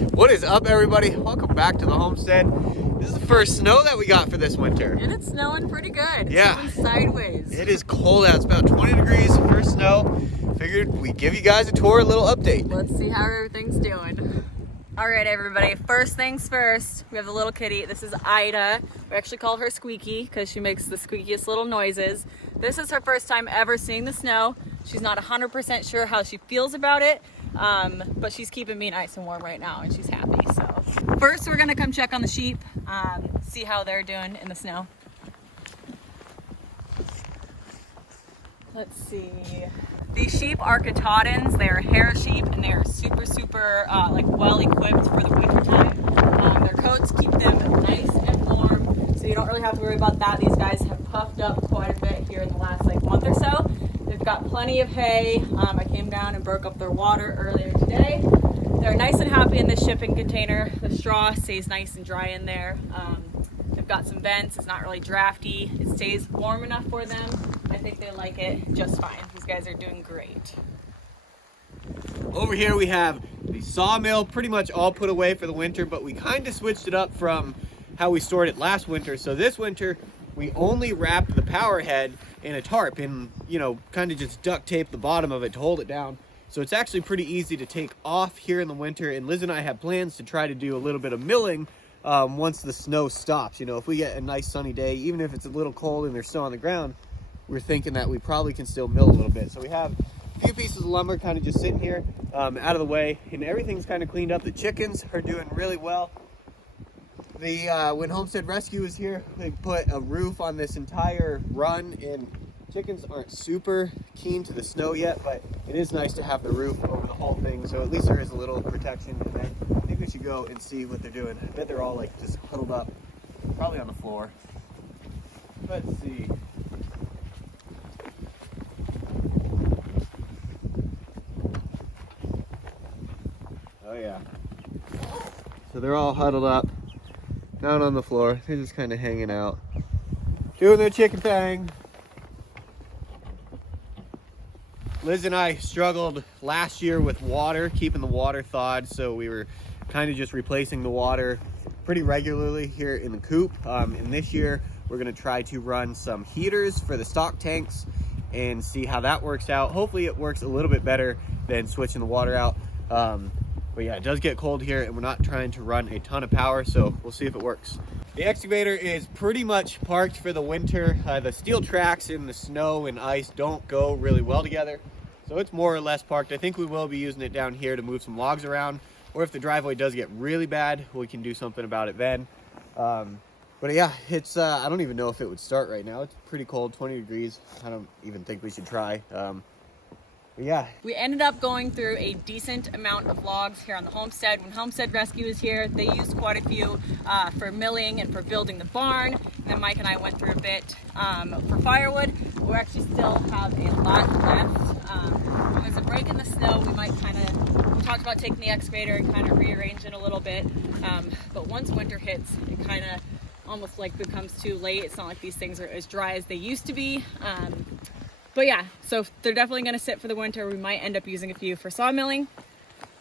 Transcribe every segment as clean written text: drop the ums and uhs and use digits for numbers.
What is up, everybody? Welcome back to the homestead. This is the first snow that we got for this winter. And it's snowing pretty good. It's Yeah. going sideways. It is cold out. It's about 20 degrees, first snow. Figured we'd give you guys a tour, a little update. Let's see how everything's doing. All right, everybody. First things first, we have the little kitty. This is Ida. We actually call her Squeaky because she makes the squeakiest little noises. This is her first time ever seeing the snow. She's not 100% sure how she feels about it, but she's keeping me nice and warm right now, and she's happy. So first, we're gonna come check on the sheep, see how they're doing in the snow. Let's see. These sheep are Katahdins. They're hair sheep, and they're super like well equipped for the winter time. Their coats keep them nice and warm, so you don't really have to worry about that. These guys have puffed up quite a bit here in the last month or so. They've got plenty of hay. I came down and broke up their water earlier today. They're nice and happy in this shipping container. The straw stays nice and dry in there. They've got some vents. It's not really drafty. It stays warm enough for them. I think they like it just fine. These guys are doing great. Over here we have the sawmill pretty much all put away for the winter, but we kind of switched it up from how we stored it last winter. So this winter, we only wrapped the power head in a tarp and, kind of just duct tape the bottom of it to hold it down. So it's actually pretty easy to take off here in the winter, and Liz and I have plans to try to do a little bit of milling once the snow stops. If we get a nice sunny day, even if it's a little cold and there's snow on the ground, we're thinking that we probably can still mill a little bit. So we have a few pieces of lumber kind of just sitting here out of the way, and everything's kind of cleaned up. The chickens are doing really well. When Homestead Rescue was here, they put a roof on this entire run, and chickens aren't super keen to the snow yet, but it is nice to have the roof over the whole thing, so at least there is a little protection. And I think we should go and see what they're doing. I bet they're all just huddled up, probably on the floor. Let's see. Oh yeah. So they're all huddled up down on the floor. They're just kind of hanging out, doing their chicken thing. Liz and I struggled last year with water, keeping the water thawed, so we were kind of just replacing the water pretty regularly here in the coop. And this year we're going to try to run some heaters for the stock tanks and see how that works out. Hopefully it works a little bit better than switching the water out. But yeah, it does get cold here, and we're not trying to run a ton of power, so we'll see if it works. The excavator is pretty much parked for the winter. The steel tracks in the snow and ice don't go really well together, so it's more or less parked. I think we will be using it down here to move some logs around, or if the driveway does get really bad, we can do something about it then. But yeah, it's I don't even know if it would start right now. It's pretty cold, 20 degrees. I don't even think we should try. Yeah. We ended up going through a decent amount of logs here on the homestead. When Homestead Rescue was here, they used quite a few for milling and for building the barn. And then Mike and I went through a bit for firewood. We actually still have a lot left. When there's a break in the snow, we talked about taking the excavator and kind of rearrange it a little bit. But once winter hits, it kind of almost becomes too late. It's not like these things are as dry as they used to be. But yeah, so they're definitely going to sit for the winter. We might end up using a few for sawmilling.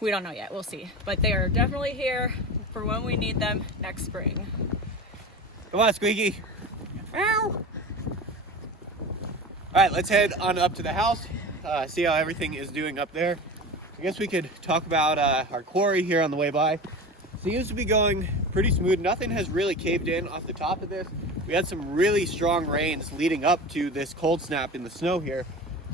We don't know yet. We'll see. But they are definitely here for when we need them next spring. Come on, Squeaky. Ow. All right, let's head on up to the house, see how everything is doing up there. I guess we could talk about our quarry here on the way by. Seems to be going pretty smooth. Nothing has really caved in off the top of this. We had some really strong rains leading up to this cold snap in the snow here.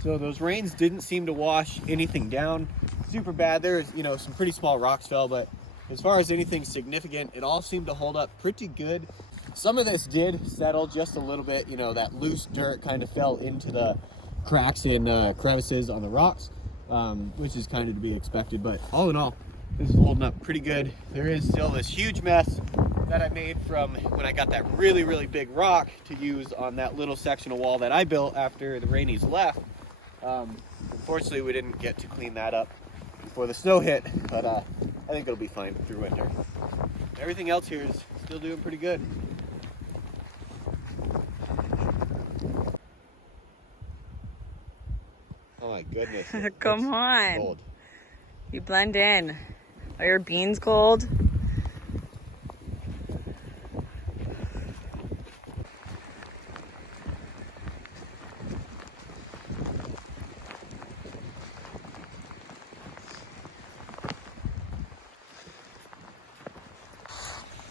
So those rains didn't seem to wash anything down super bad. There's, some pretty small rocks fell, but as far as anything significant, it all seemed to hold up pretty good. Some of this did settle just a little bit. That loose dirt kind of fell into the cracks and crevices on the rocks, which is kind of to be expected. But all in all, this is holding up pretty good. There is still this huge mess that I made from when I got that really big rock to use on that little section of wall that I built after the Rainies left. Unfortunately, we didn't get to clean that up before the snow hit, but I think it'll be fine through winter. Everything else here is still doing pretty good. Oh my goodness. Come on. Cold. You blend in. Are your beans cold?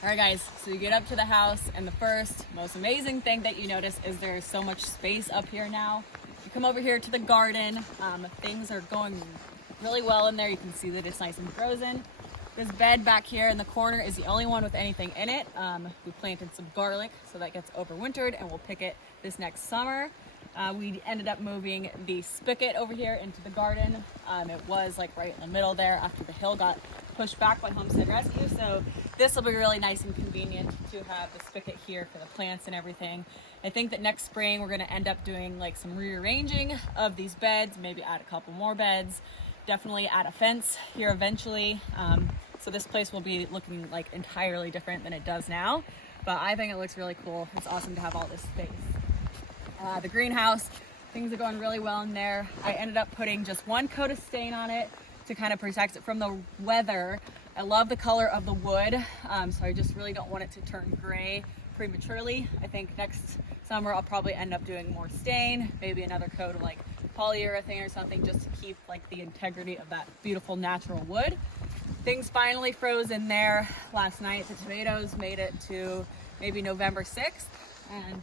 All right guys, so you get up to the house and the first most amazing thing that you notice is there's so much space up here now. You come over here to the garden, things are going really well in there. You can see that it's nice and frozen. This bed back here in the corner is the only one with anything in it. We planted some garlic so that gets overwintered and we'll pick it this next summer. We ended up moving the spigot over here into the garden. It was like right in the middle there after the hill got pushed back by Homestead Rescue. So this will be really nice and convenient to have the spigot here for the plants and everything. I think that next spring we're gonna end up doing like some rearranging of these beds, maybe add a couple more beds, definitely add a fence here eventually. So this place will be looking like entirely different than it does now, but I think it looks really cool. It's awesome to have all this space. The greenhouse, things are going really well in there. I ended up putting just one coat of stain on it to kind of protect it from the weather. I love the color of the wood, so I just really don't want it to turn gray prematurely. I think next summer I'll probably end up doing more stain, maybe another coat of like polyurethane or something, just to keep like the integrity of that beautiful natural wood. Things finally froze in there last night. The tomatoes made it to maybe November 6th, and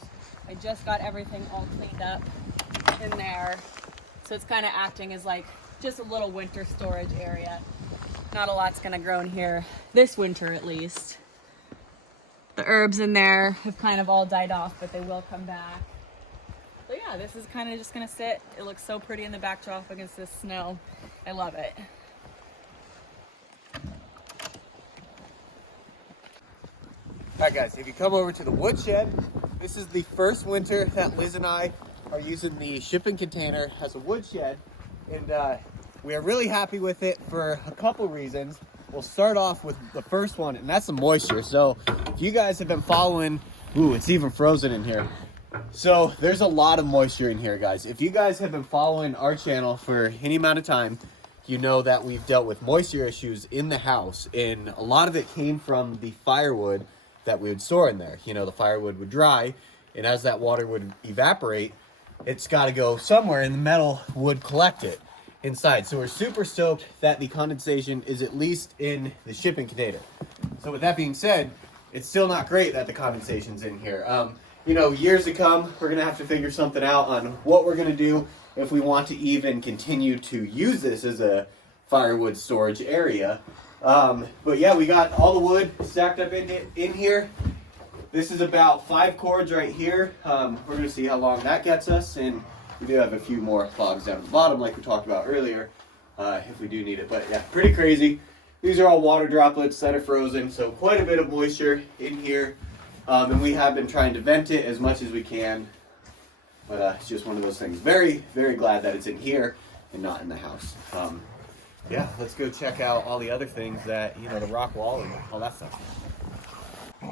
I just got everything all cleaned up in there. So it's kind of acting as like just a little winter storage area. Not a lot's gonna grow in here this winter at least. The herbs in there have kind of all died off, but they will come back. So yeah, this is kind of just gonna sit. It looks so pretty in the backdrop against this snow. I love it. All right guys, if you come over to the woodshed, this is the first winter that Liz and I are using the shipping container as a woodshed, and we are really happy with it for a couple reasons. We'll start off with the first one, and that's the moisture. So if you guys have been following, ooh, it's even frozen in here. So there's a lot of moisture in here, guys. If you guys have been following our channel for any amount of time, you know that we've dealt with moisture issues in the house, and a lot of it came from the firewood that we would store in there. You know, the firewood would dry, and as that water would evaporate, it's got to go somewhere, and the metal would collect it inside. So we're super stoked that the condensation is at least in the shipping container. So with that being said, it's still not great that the condensation's in here. You know, years to come, we're gonna have to figure something out on what we're gonna do if we want to even continue to use this as a firewood storage area. But yeah, we got all the wood stacked up in here. This is about 5 cords right here. We're gonna see how long that gets us, and we do have a few more logs down at the bottom like we talked about earlier, if we do need it. But yeah, pretty crazy. These are all water droplets that are frozen, so quite a bit of moisture in here. And we have been trying to vent it as much as we can, but it's just one of those things. Very, very glad that it's in here and not in the house. Yeah, let's go check out all the other things that, you know, the rock wall and all that stuff. So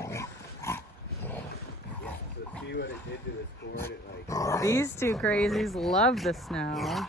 see what it did to this board. It like... These two crazies love the snow.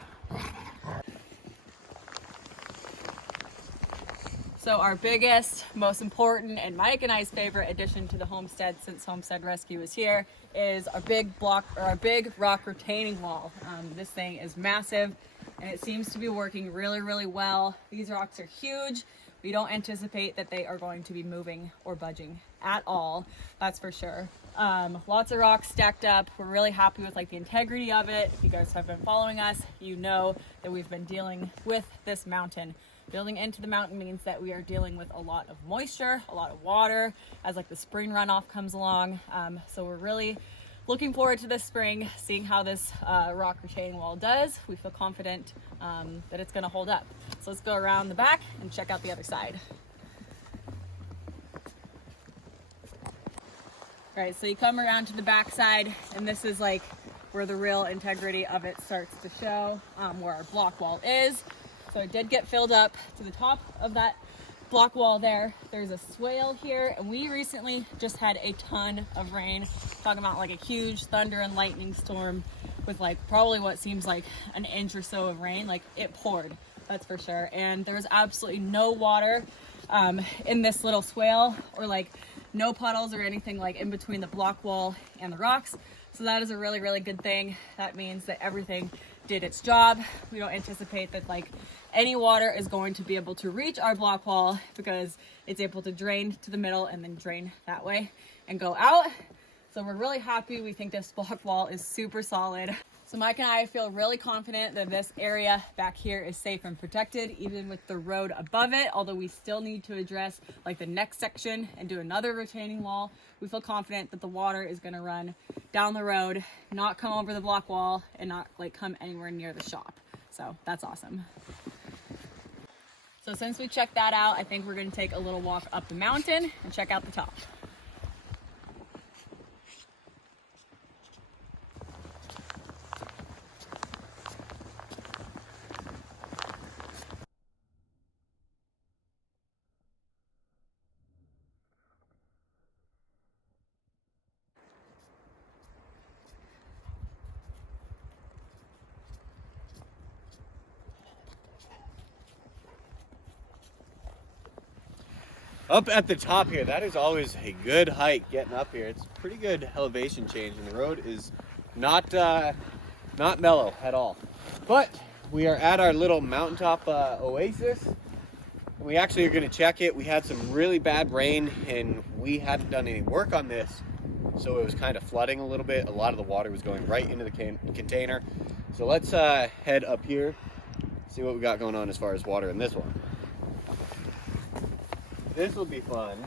So our biggest, most important, and Mike and I's favorite addition to the homestead since Homestead Rescue is here is our big rock retaining wall. This thing is massive, and it seems to be working really, really well. These rocks are huge. We don't anticipate that they are going to be moving or budging at all. That's for sure. Lots of rocks stacked up. We're really happy with like the integrity of it. If you guys have been following us, you know that we've been dealing with this mountain. Building into the mountain means that we are dealing with a lot of moisture, a lot of water as like the spring runoff comes along. So we're really looking forward to this spring, seeing how this rock retaining wall does. We feel confident that it's gonna hold up. So let's go around the back and check out the other side. All right, so you come around to the back side, and this is like where the real integrity of it starts to show, where our block wall is. So it did get filled up to the top of that block wall there. There's a swale here, and we recently just had a ton of rain. Talking about like a huge thunder and lightning storm with like probably what seems like an inch or so of rain. Like it poured, that's for sure. And there was absolutely no water in this little swale, or like no puddles or anything like in between the block wall and the rocks. So that is a really, really good thing. That means that everything did its job. We don't anticipate that like any water is going to be able to reach our block wall, because it's able to drain to the middle and then drain that way and go out. So we're really happy. We think this block wall is super solid. So Mike and I feel really confident that this area back here is safe and protected, even with the road above it. Although we still need to address like the next section and do another retaining wall. We feel confident that the water is going to run down the road, not come over the block wall, and not like come anywhere near the shop. So that's awesome. So since we checked that out, I think we're going to take a little walk up the mountain and check out the top. Up at the top here, that is always a good hike getting up here. It's pretty good elevation change, and the road is not mellow at all. But we are at our little mountaintop oasis, and we actually are going to check it. We had some really bad rain, and we hadn't done any work on this, so it was kind of flooding a little bit. A lot of the water was going right into the container. So let's head up here, see what we got going on as far as water in this one. This will be fun.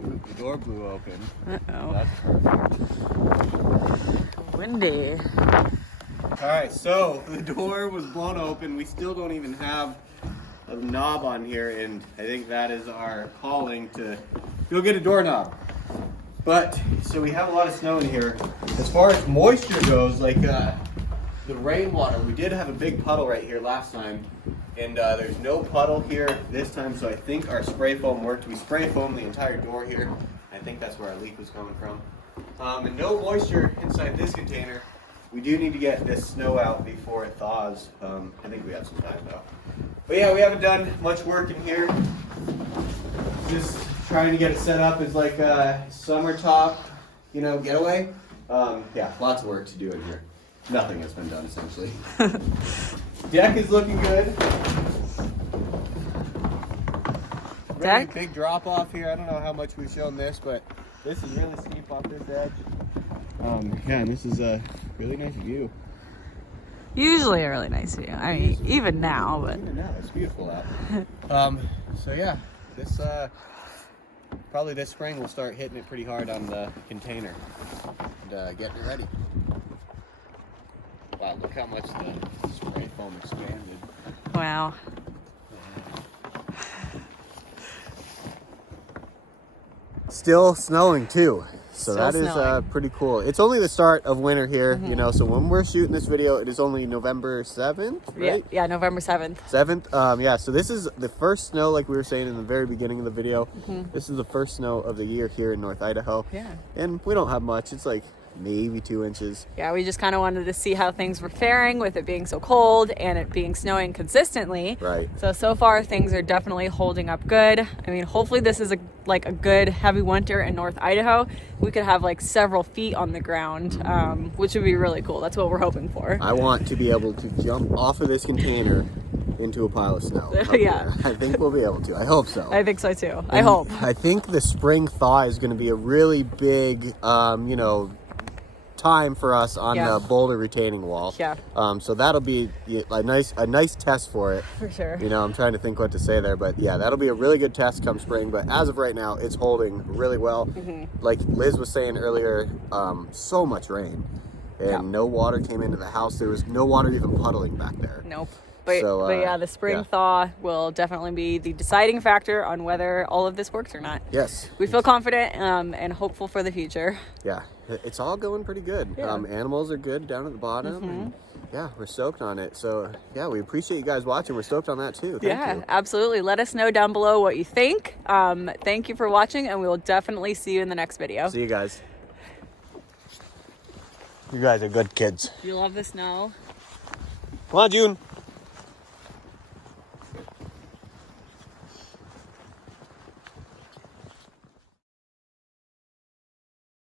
Ooh, the door blew open. Uh-oh. That's perfect. Windy. All right, so the door was blown open. We still don't even have a knob on here, and I think that is our calling to go get a doorknob. But, so we have a lot of snow in here. As far as moisture goes, like the rainwater, we did have a big puddle right here last time. And there's no puddle here this time, so I think our spray foam worked. We spray foamed the entire door here. I think that's where our leak was coming from. And no moisture inside this container. We do need to get this snow out before it thaws. I think we have some time though. But yeah, we haven't done much work in here. Just trying to get it set up as like a summer top, you know, getaway. Yeah, lots of work to do in here. Nothing has been done essentially. Deck is looking good. Really big drop off here. I don't know how much we've shown this, but this is really steep off this edge. Yeah, and this is a really nice view. Usually a really nice view. I mean, even now, but even now, it's beautiful out. So yeah, this probably this spring we'll start hitting it pretty hard on the container and getting it ready. Wow, look how much the spray foam expanded. wow. Still snowing too. So Still that is snowing. pretty cool. It's only the start of winter here, you know, so when we're shooting this video, it is only November 7th, right? Yeah, November 7th. 7th. Yeah, so this is the first snow, like we were saying in the very beginning of the video. This is the first snow of the year here in North Idaho. Yeah. And we don't have much. It's like maybe 2 inches. Yeah, we just kind of wanted to see how things were faring with it being so cold and it being snowing consistently. Right. So far things are definitely holding up good. I mean, hopefully this is a good heavy winter in North Idaho. We could have like several feet on the ground, which would be really cool. That's what we're hoping for. I want to be able to jump off of this container into a pile of snow. Yeah. I think we'll be able to. I hope so. I think so too. I hope. I think the spring thaw is going to be a really big, you know, time for us on the boulder retaining wall. Yeah. So that'll be a nice test for it. For sure. You know, I'm trying to think what to say there, but yeah, that'll be a really good test come spring. But as of right now, it's holding really well. Like Liz was saying earlier, so much rain and no water came into the house. There was no water even puddling back there. Nope. But yeah, the spring thaw will definitely be the deciding factor on whether all of this works or not. Yes. We feel confident and hopeful for the future. Yeah, it's all going pretty good. Yeah. Animals are good down at the bottom. And yeah, we're stoked on it. So yeah, we appreciate you guys watching. We're stoked on that too. Thank you. Absolutely. Let us know down below what you think. Thank you for watching, and we will definitely see you in the next video. See you guys. You guys are good kids. You love the snow? Come on, June.